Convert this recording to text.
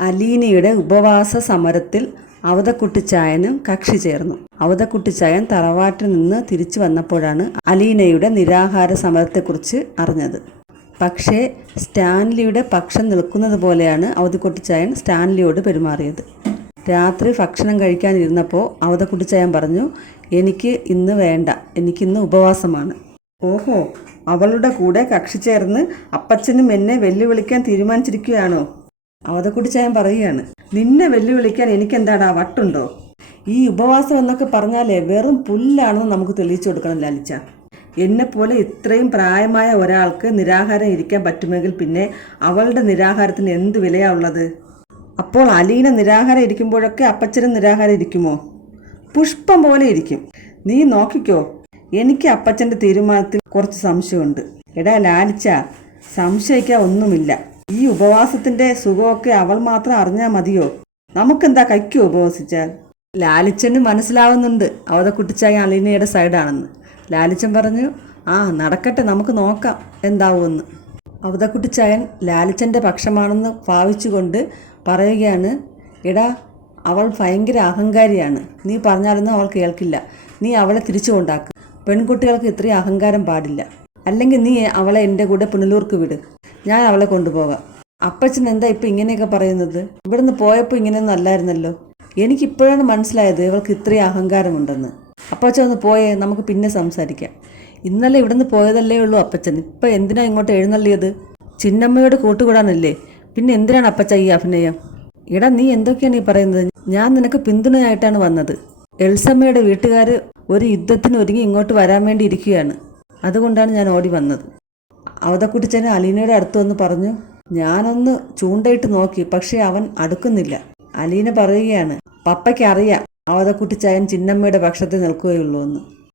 അലീനയുടെ ഉപവാസ സമരത്തിൽ അവതക്കുട്ടിച്ചായനും കക്ഷി ചേർന്നു. അവതക്കുട്ടിച്ചായൻ തറവാട്ടിൽ നിന്ന് തിരിച്ചു വന്നപ്പോഴാണ് അലീനയുടെ നിരാഹാര സമരത്തെക്കുറിച്ച് അറിഞ്ഞത്. പക്ഷേ സ്റ്റാൻലിയുടെ പക്ഷം നിൽക്കുന്നത് പോലെയാണ് അവതക്കുട്ടിച്ചായൻ സ്റ്റാൻലിയോട് പെരുമാറിയത്. രാത്രി ഭക്ഷണം കഴിക്കാനിരുന്നപ്പോൾ അവതക്കുട്ടിച്ചായൻ പറഞ്ഞു, എനിക്ക് ഇന്ന് വേണ്ട, എനിക്കിന്ന് ഉപവാസമാണ്. ഓഹോ, അവളുടെ കൂടെ കക്ഷി ചേർന്ന് അപ്പച്ചനും എന്നെ വെല്ലുവിളിക്കാൻ തീരുമാനിച്ചിരിക്കുകയാണോ? അവതക്കുട്ടിച്ചായൻ പറയുകയാണ്, നിന്നെ വെല്ലുവിളിക്കാൻ എനിക്കെന്താടാ വട്ടുണ്ടോ? ഈ ഉപവാസം എന്നൊക്കെ പറഞ്ഞാലേ വെറും പുല്ലാണെന്ന് നമുക്ക് തെളിയിച്ചു കൊടുക്കണം ലാലിച്ച. എന്നെപ്പോലെ ഇത്രയും പ്രായമായ ഒരാൾക്ക് നിരാഹാരം ഇരിക്കാൻ പറ്റുമെങ്കിൽ പിന്നെ അവളുടെ നിരാഹാരത്തിന് എന്ത് വിലയാ ഉള്ളത്? അപ്പോൾ അലീന നിരാഹാരം ഇരിക്കുമ്പോഴൊക്കെ അപ്പച്ചനും നിരാഹാരം ഇരിക്കുമോ? പുഷ്പം പോലെ ഇരിക്കും. നീ നോക്കിക്കോ. എനിക്ക് അപ്പച്ചൻ്റെ തീരുമാനത്തിൽ കുറച്ച് സംശയമുണ്ട്. എടാ ലാലിച്ച, സംശയിക്കാൻ ഒന്നുമില്ല. ഈ ഉപവാസത്തിൻ്റെ സുഖമൊക്കെ അവൾ മാത്രം അറിഞ്ഞാൽ മതിയോ? നമുക്കെന്താ കൈക്കോ ഉപവസിച്ചാൽ? ലാലിച്ചന് മനസ്സിലാവുന്നുണ്ട് അവതക്കുട്ടിച്ചായ അലീനയുടെ സൈഡാണെന്ന്. ലാലിച്ചൻ പറഞ്ഞു, ആ നടക്കട്ടെ, നമുക്ക് നോക്കാം എന്താവുമെന്ന്. അവതക്കുട്ടിച്ചായൻ ലാലിച്ചൻ്റെ പക്ഷമാണെന്ന് ഭാവിച്ചുകൊണ്ട് പറയുകയാണ്, എടാ അവൾ ഭയങ്കര അഹങ്കാരിയാണ്. നീ പറഞ്ഞാലൊന്നും അവൾ കേൾക്കില്ല. നീ അവളെ തിരിച്ചു കൊണ്ടാക്ക്. പെൺകുട്ടികൾക്ക് ഇത്രയും അഹങ്കാരം പാടില്ല. അല്ലെങ്കിൽ നീ അവളെ എൻ്റെ കൂടെ പുനലൂർക്ക് വിട്, ഞാൻ അവളെ കൊണ്ടുപോകാം. അപ്പച്ചൻ എന്താ ഇപ്പം ഇങ്ങനെയൊക്കെ പറയുന്നത്? ഇവിടുന്ന് പോയപ്പോൾ ഇങ്ങനെയൊന്നും അല്ലായിരുന്നല്ലോ. എനിക്കിപ്പോഴാണ് മനസ്സിലായത് ഇവൾക്ക് ഇത്രയും അഹങ്കാരമുണ്ടെന്ന്. അപ്പച്ചൻ ഒന്ന് പോയേ, നമുക്ക് പിന്നെ സംസാരിക്കാം. ഇന്നലെ ഇവിടുന്ന് പോയതല്ലേ ഉള്ളൂ അപ്പച്ചൻ. ഇപ്പം എന്തിനാ ഇങ്ങോട്ട് എഴുന്നള്ളിയത്? ചിന്നമ്മയോട് കൂട്ടുകൂടാനല്ലേ? പിന്നെ എന്തിനാണ് അപ്പച്ച ഈ അഭിനയം? എടാ നീ എന്തൊക്കെയാണ് ഈ പറയുന്നത്? ഞാൻ നിനക്ക് പിന്തുണയായിട്ടാണ് വന്നത്. എൽസമ്മയുടെ വീട്ടുകാർ ഒരു യുദ്ധത്തിന് ഒരുങ്ങി ഇങ്ങോട്ട് വരാൻ വേണ്ടി ഇരിക്കുകയാണ്. അതുകൊണ്ടാണ് ഞാൻ ഓടി വന്നത്. അവതക്കുട്ടിച്ചൻ അലീനയുടെ അടുത്ത് വന്ന് പറഞ്ഞു, ഞാനൊന്ന് ചൂണ്ടയിട്ട് നോക്കി, പക്ഷേ അവൻ അടുക്കുന്നില്ല. അലീന പറയുകയാണ്, പപ്പയ്ക്ക് അറിയാം അവതക്കുട്ടിച്ചായൻ ചിന്നമ്മയുടെ പക്ഷത്തിൽ നിൽക്കുകയുള്ളൂ എന്ന്.